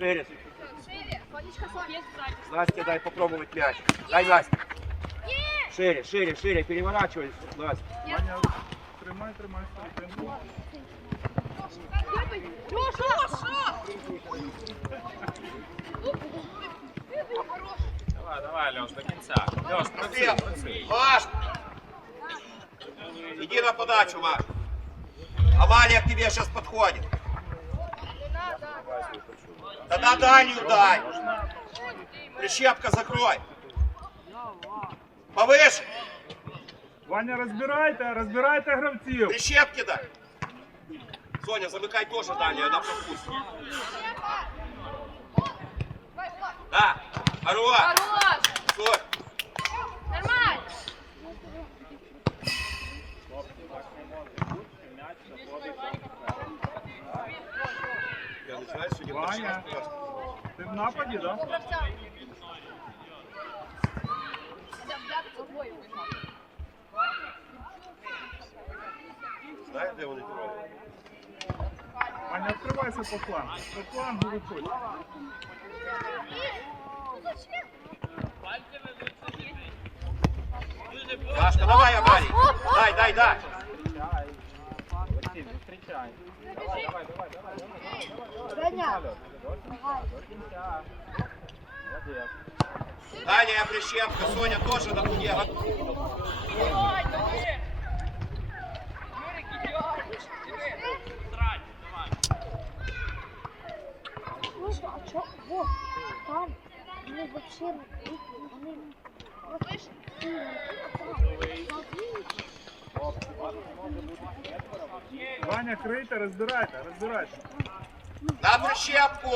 Шире. Настя, дай попробовать мяч. Дай, Настя. Шире, шире, шире. Переворачивай, Настя. Тримай, тримай. Леша! Давай, давай, Леш, до кінця. Леш, працюй, працюй. Маш! Иди на подачу, Маш. Амалия к тебе сейчас подходит. Тогда дальнюю дай. Прищепка закрой. Повыше. Ваня, розбирайте, розбирайте гравців. Прищепки дай. Соня, замыкай тоже дальнюю, она пропустит. Да. Хорош. Хорош! Стой. Нормально! Я начинаю судить. Ваня. Ти в нападі, так? Да? Вигнав. Знаешь, вони роблять? Ваня, відкривайся по флангу. По флангу виходь. Сашка, давай, Амалий. Дай, дай, дай. Олексій, зустрічай. Давай, давай, давай, давай. Женя! До кінця. Молодець. Дальняя прищепка. Соня тоже на туге. Ой, давай! Юрик, идешь! Слушай, а чё? Вот, там, они вообще, они, Ваня, крийте, розбирайте, розбирайте. На прищепку.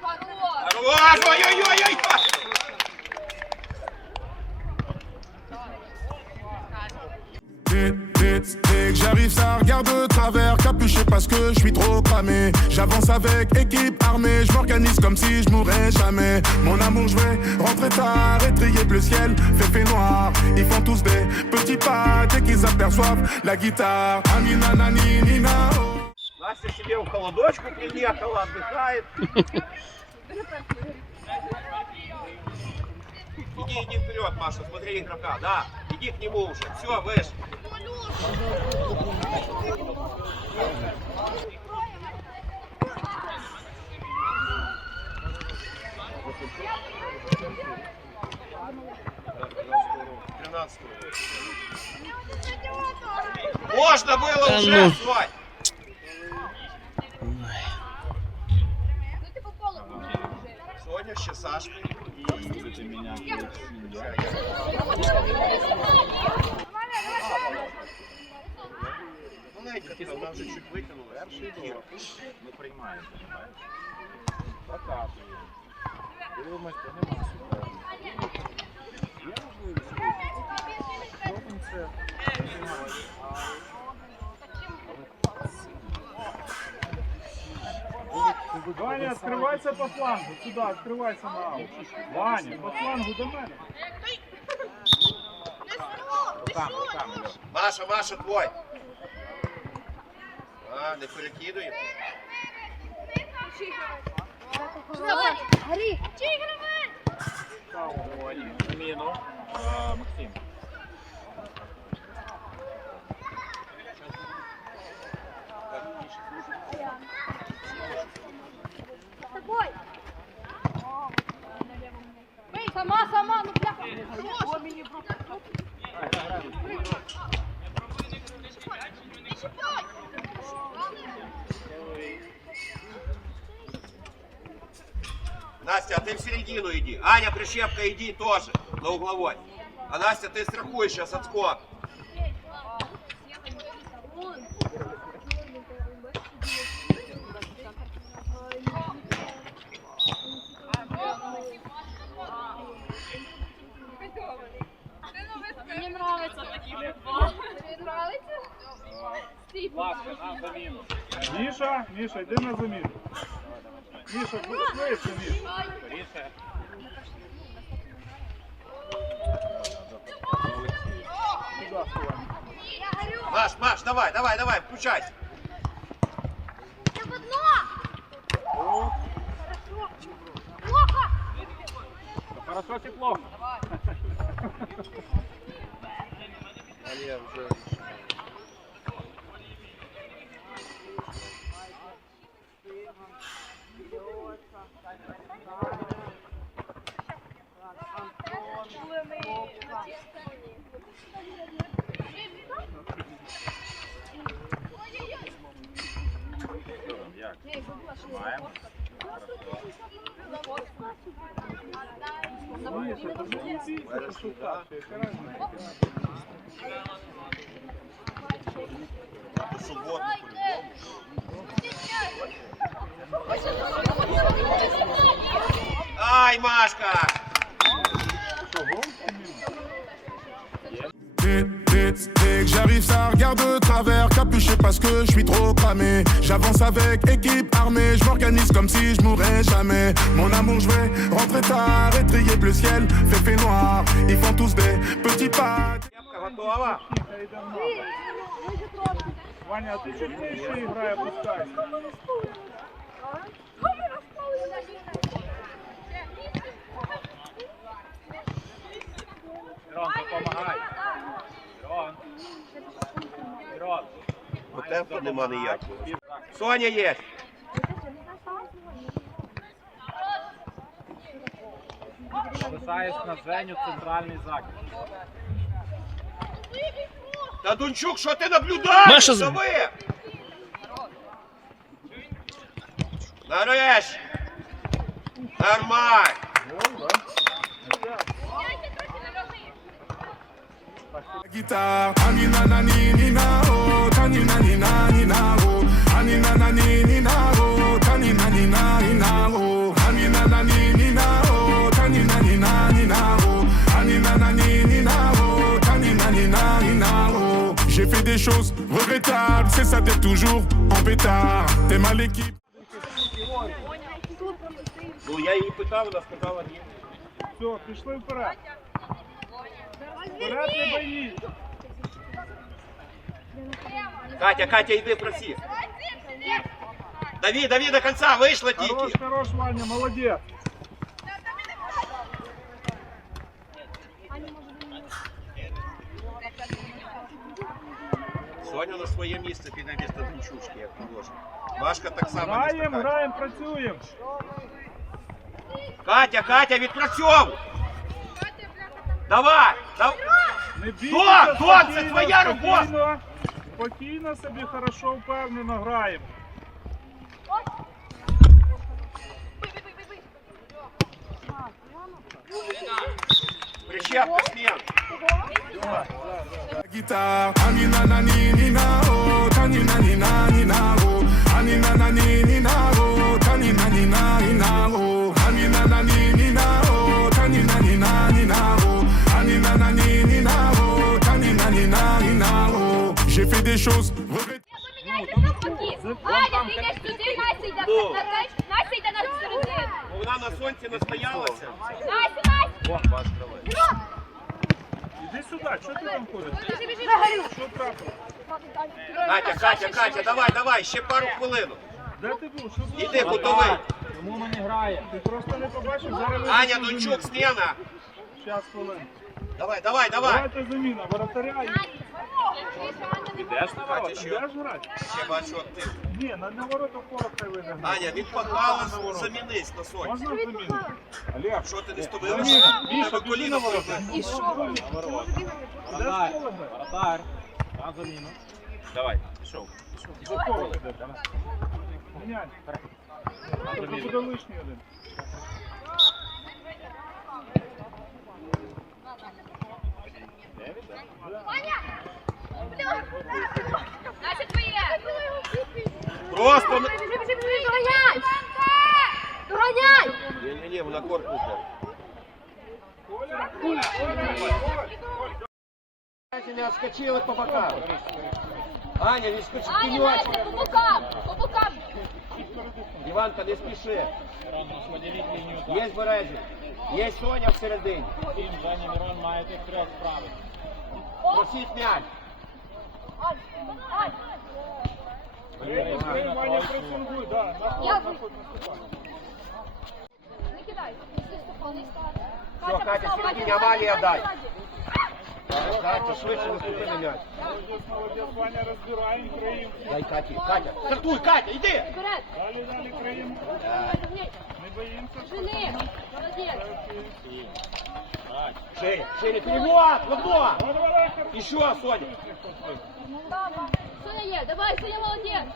Хорош! Хорош. Vite, vite, dès que j'arrive, ça regarde de travers, capuché parce que je suis trop cramé. J'avance avec équipe armée, je m'organise comme si je mourrais jamais. Mon amour, je vais rentrer tard, étrier le ciel, fait fait noir. Ils font tous des petits pas dès qu'ils aperçoivent la guitare. Anina, nani, nina, oh. Настя себе в холодочку приехала, отдыхает. Иди, иди вперед, Маша, смотри игрока. Да, иди к нему уже. Все, выше. Можно было уже, Сонь. Ну ти по колу вже. Соня ще Сашка. Будете ти, вона вже чуть витягнула. Перший блок. Ми приймаємо, розумієш? Прокатуємо. Дивимось, то нема суперника. Є можливість. Робимо це. Ваня, відкривайся по флангу. Сюди, відкривайся на аут. Ваня, по флангу до мене. Руками, руками, Льош. Маша, Маша, твой. А, не перекидує. Ой, заміну. Е, Максим. Сама, сама, ну бляха. Настя, а ты в середину иди. Аня, прищепка, иди тоже на угловой. А Настя, ты страхуешь сейчас отскок. Міша, Міша, йди на заміну. Міша, швидше, Міша. Маш, Маш, давай, давай, давай, включайся. Та! Плохо! Хорошо, тепло. А я вже Ай, Машка! Dès, dès, dès que j'arrive, ça regarde de travers, capuché parce que je suis trop cramé. J'avance avec équipe armée, je m'organise comme si je mourrais jamais. Mon amour, je vais rentrer tard, étrier bleu ciel, fait fait noir. Ils font tous des petits pas. Кепка готова? Тихо, йдемо на. Ваня, а ти чуть нижче грає, пускайся. Мирон, допомагай. Мирон. Мирон. Бо темпу нема ніякого. Соня є. Залишаєш на Женю центральний захист. Та Дунчук, що ти наблюдаєш? Маша, Дави! Нареш! Нормально! Guitare, anina nani nina oh, tani nani nani na oh, anina nani nina oh, tani choses regrettables, c'est ça t'es toujours en pétard, t'es mal l'équipe. Ну я її питав, вона сказала ні. Все, пішли вперед. Вперед не боїсь. Катя, Катя, йди проси. Дави, дави до конца, вийшла Хорош, хорош, Ваня, молодець. Соня на своє місце, ти на місце Дунчушки, як положено. Машка так само. Граємо, місто Каті. граємо, працюємо. Катя, Катя, відпрацьовуй! Давай! дав- Не бійся, Дон, Дон, це спокійно, твоя робота. спокійно. Спокійно собі, хорошо, впевнено граємо. Прищепка, смена. Guitare, anina nani nina oh, tani nani nani na oh, anina nani nina oh, tani nani nani na oh, anina nani nina oh, tani nani nani na oh, anina nani nina oh, tani nani nani na oh. J'ai fait des choses. Аня, ти йдеш сюди, Настя йде Ну. на цей, Настя йде на середину. Вона на сонці настоялася. Настя, Настя! Іди сюди, що ти там ходиш? Що трапило? Катя, Катя, Катя, давай, давай, ще пару хвилин. Де ти був? Що Іди, готовий. Чому грає. не граємо? Ти просто не побачив, зараз Аня, заміну. Дунчук, Зараз хвилин. Давай, давай, давай. Давайте заміна, воротаря. і- Ідеш на ворота? ще, грати? ще бачу актив. Ні, на, на ворота порох хай вийде. Аня, відпахала, замінись на сонці. Можна замінити? Олег, Що ти не стомилася? Заміна. Міша, Треба біжи на коліно ворота. І що? Воротар, воротар. На заміну. Давай, пішов. За кого йде? Міняй. Заміну. буде лишній один. Настя, твоє! Просто... Біжи, біжи, біжи, доганяй! Доганяй! Ні-ні-ні, вона корпус. Не отскочили по бокам. Аня, не скочи, Аня, Настя, по бокам! По бокам! Іванка, не спіши. Мирон, ну поділіть лінію Є Березін. Є Соня всередині. Тім, Женя, Мирон має тих трьох справити. Просіть м'яч. Ей, ей, Ваня, пресингуй, да. Я Заходь, заходь, наступай. Не кидай. Не став. Все, Катя, в середине, Амалия дай. Катя, швидше наступи на м'яч. Молодець, молодець, Ваня, розбираємо, країм. Дай Каті, Катя, стартуй, Катя, йди! Вперед. Далі, далі, країм. Не боїмося. Жени. Молодець. Шире, шире, перевод, давай. Еще, Соня! Соня є, давай, Соня молодець.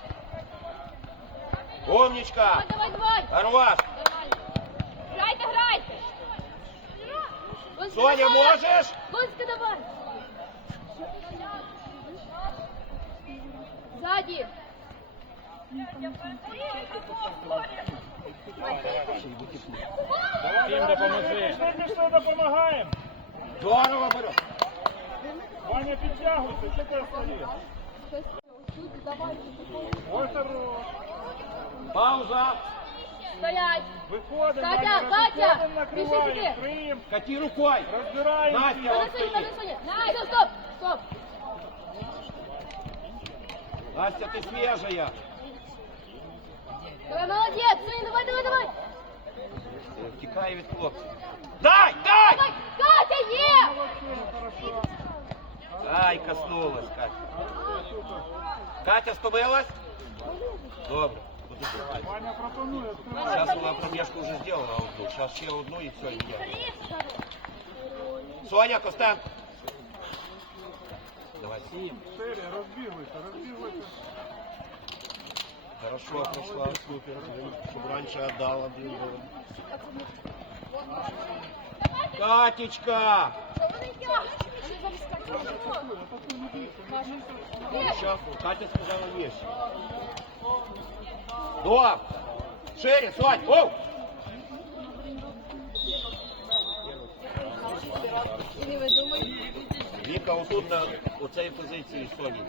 Умничка! Давай, давай, давай. Давай. Грайте, грайте. Соня, давай. можеш? Луцька, давай. Ззаді. Всім допоможи. Пішли, пішли, допомагаємо. Здорово, Боря! Ваня, підтягуйся, що ти хорош. Пауза! Стоять. Виходимо, Катя, Ваня, Катя, виходимо, пішли накриваємо. сюди. Країм. Кати рукой! Розбираємо. Настя, пане Соня. Настя, стоп, стоп. Настя, ты свежая! Давай, молодець. Соня, давай, давай, давай. Втікає від хлопців. Дай, дай! Давай, Катя, є. Ай, коснулась, Катя. Катя стомилась? Добре. Буду брати. Ваня пропонує, відкривай. Сейчас вона промежку вже зробила одну. Сейчас ще одну і все, і є. Соня, Костенко. Давай. Шире, розбіглися, розбіглися. Хорошо прошла, супер. Чтобы раньше отдала, блин. было. Катечка! Сейчас, Катя сказала вещь. До! Шире, Сонь! Оу! Віка, отут на оцій позиції Соні.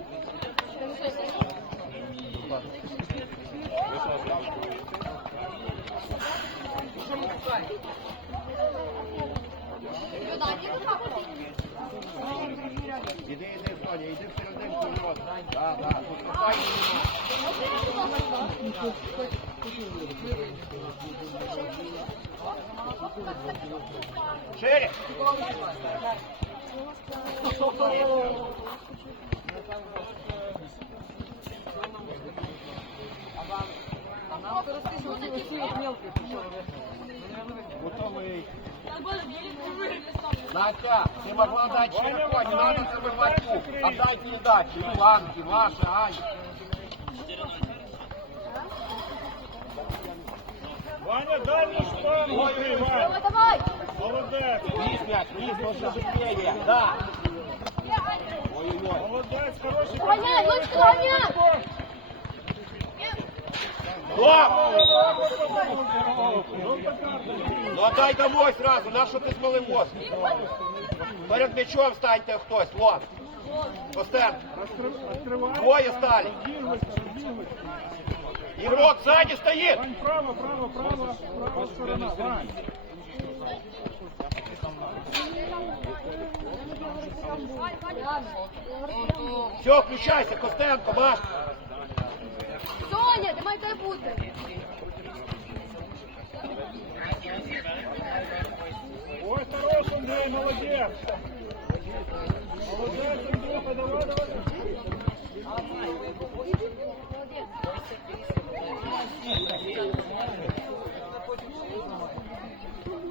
Іди, іди, Соня, іди в серединку вперед. Да, да. Поступай. Шире. Готовий. Настя, ты могла дать черепа, не надо забывать рук. Отдай передачи, ну, Иванки, Маша, Аня. Ваня, дай мне штангу, ты, Ваня. Давай. Молодец. Вниз мяч, вниз, нужно быстрее. Да. Ой-ой-ой. Молодец, хороший. Ваня, дочка, Ваня. Ну отдай домой сразу, на що ти змалив мозг? Перед мячом станьте хтось. Костен, Відкривай. двоє стали. Игрок сзади стоит. Вань, право, право, право, права сторона. Вань. Все, включайся, Костенко, Маш. Соня, давай дай бути. Ой, хорош, Андрей, молодец. Молодец, Андрюха, давай, давай.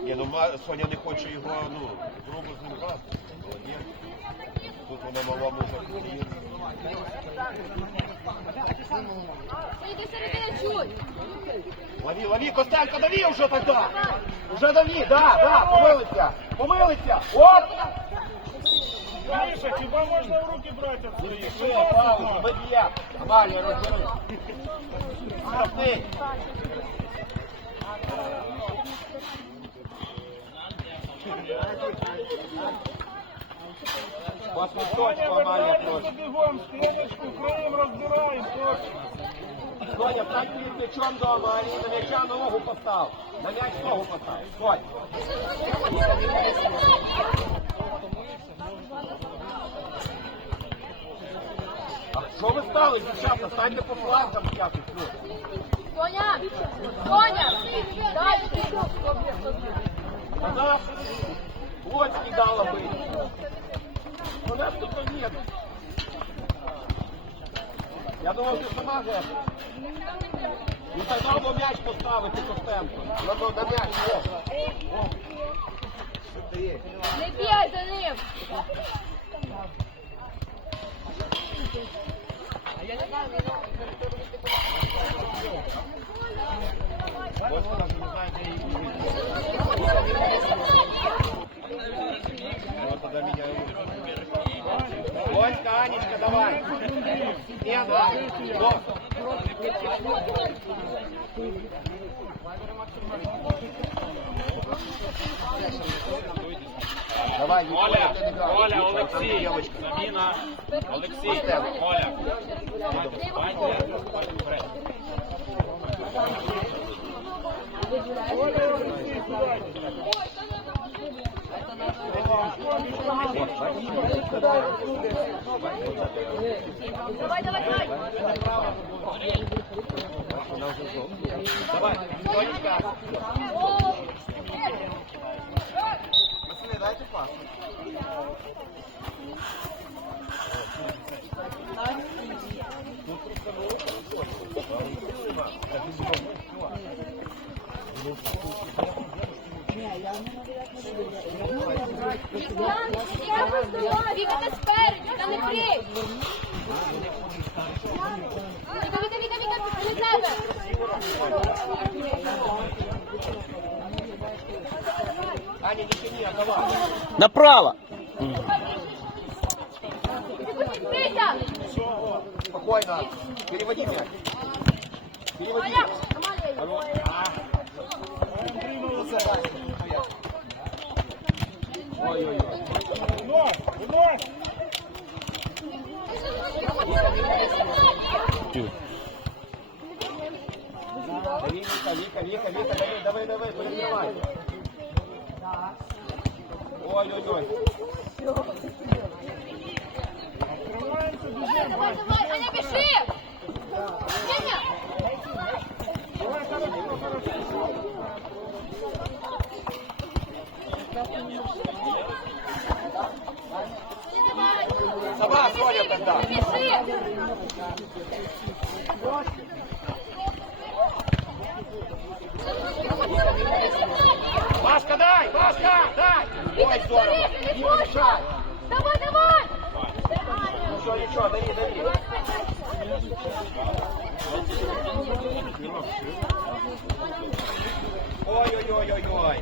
Ні, ну Соня не хоче його, ну, грубо з ним грати. Молодець. Тут вона мала може. Лови, лови, Костенко, дави уже тогда. Уже дави, да, да, помилися. Помилися. От. Миша, хіба можна в руки брати от своїх? Все, паузу, виб'є. Амалія, розділи. Штрафний. Вас не Точно, Амалія вертаємося просить. бігом, стіночку, криємо, розбираємо, точно. Соня, стань перед мячом до Амалії, на мяча ногу постав. На мяч ногу постав. Соня. А що ви стали, дівчата? Станьте по флангам якось. ну. Соня, Соня, дай. Блоцький дала бить. Нас тут нет. Я думав, ти сама геш. Ну треба м'яч поставити Костенко. стенку. на м'яч. О. Не бігай за ним. Ось вона вже не знає, де її діти. Вот тогда меня Лонька, Анечка, давай. Смена. До. Давай, Николя, Оля, ты не играй. Оля, Там Олексій, девочка. заміна. Олексій, Остап. Оля. Ваня, вперед. Давай, давай, давай. Давай, Сонечка. Віка, ти спереді, та не крий. Віка, Віка, Віка, Віка, не тебе. Аня, не тяни, отдавай. Направо. Крийся. Спокойно. Переводи мяч. Переводи. Аля, Ой-ой-ой. Вика, Вика, Вика, давай, давай, давай, перекрывай. Ой-ой-ой. Давай, давай, давай. Давай, хорошо, хорошо. Давай. Сама, Соня, тогда. Маска, дай, Маска, дай. Ой, здорово. Не Не мешай. Давай, давай. Ну что, ничего, дави, дави. Ой-ой-ой-ой-ой.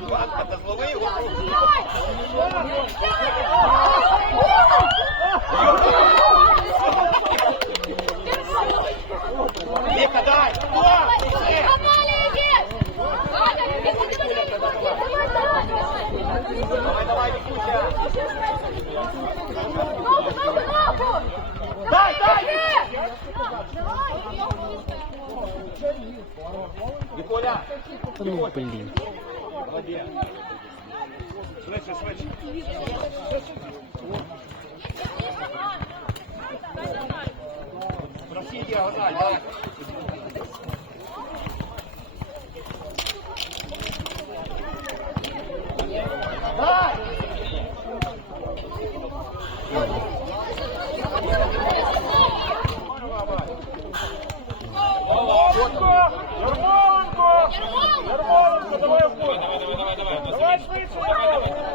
Иванка, да злови его. Вика, дай. О, все. Давай, давай, Викуся. Дай, дай. Викуля. Ну, блін. Швидше, швидше. Проси діагональ, дай. Дай! Ярмоленко! Ярмоленко! Ярмоленко, давай в бой. Давай, давай, давай, давай. Давай швидше, Ярмоленко.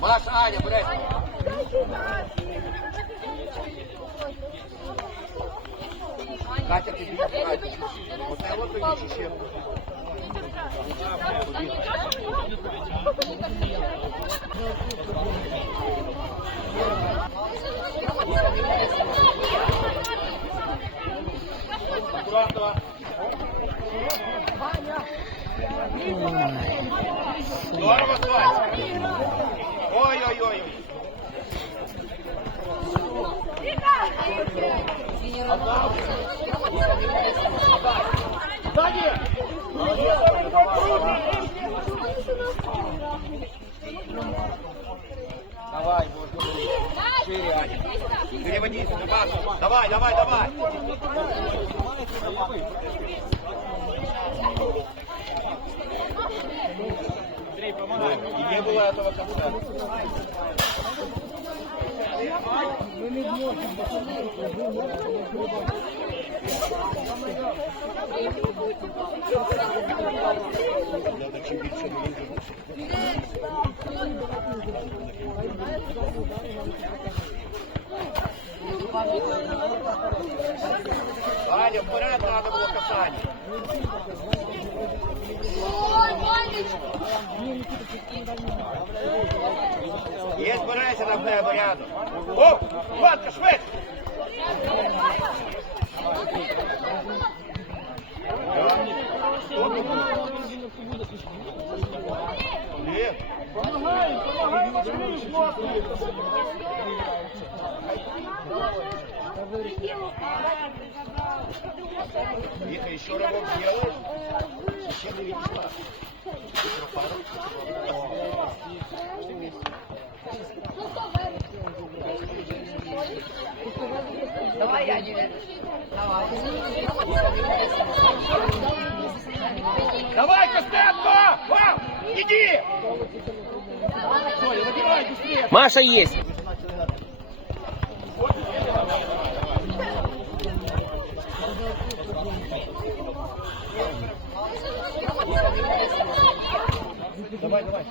Маша, Аня, брать. Катя, ты бежишь, Катя. Вот я вот и еще. Аккуратно. Здорово, Славик. Ой-ой-ой. Шире, Аня. Переводись, Давай, давай, давай. Андрій, помагай И не было этого конца. Аня, вперед надо было касание. Ой, мальчик. Є, збирайся на тебе рядом. О, Владка, швидше. Помагай, помагай, хлопці. Вика, еще рывок сделаешь? Еще не видишь нас. Давай, Костенко! Вау! Иди! Маша есть. Давай, давай.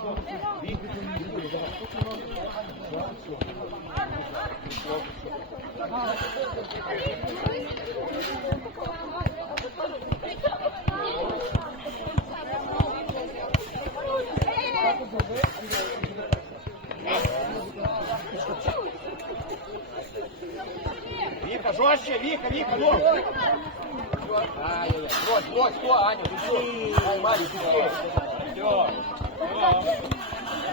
Вика, жестче, Вика, Вика, ну! Ай-яй-яй, брось, брось, кто, Аня, ты что? Марик, быстрее. Все. Все. 好，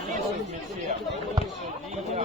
历史天气啊，历史第一啊。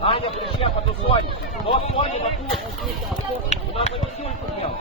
Аня, прищепа до Сони. До Сони на кухню. У нас записульку делал.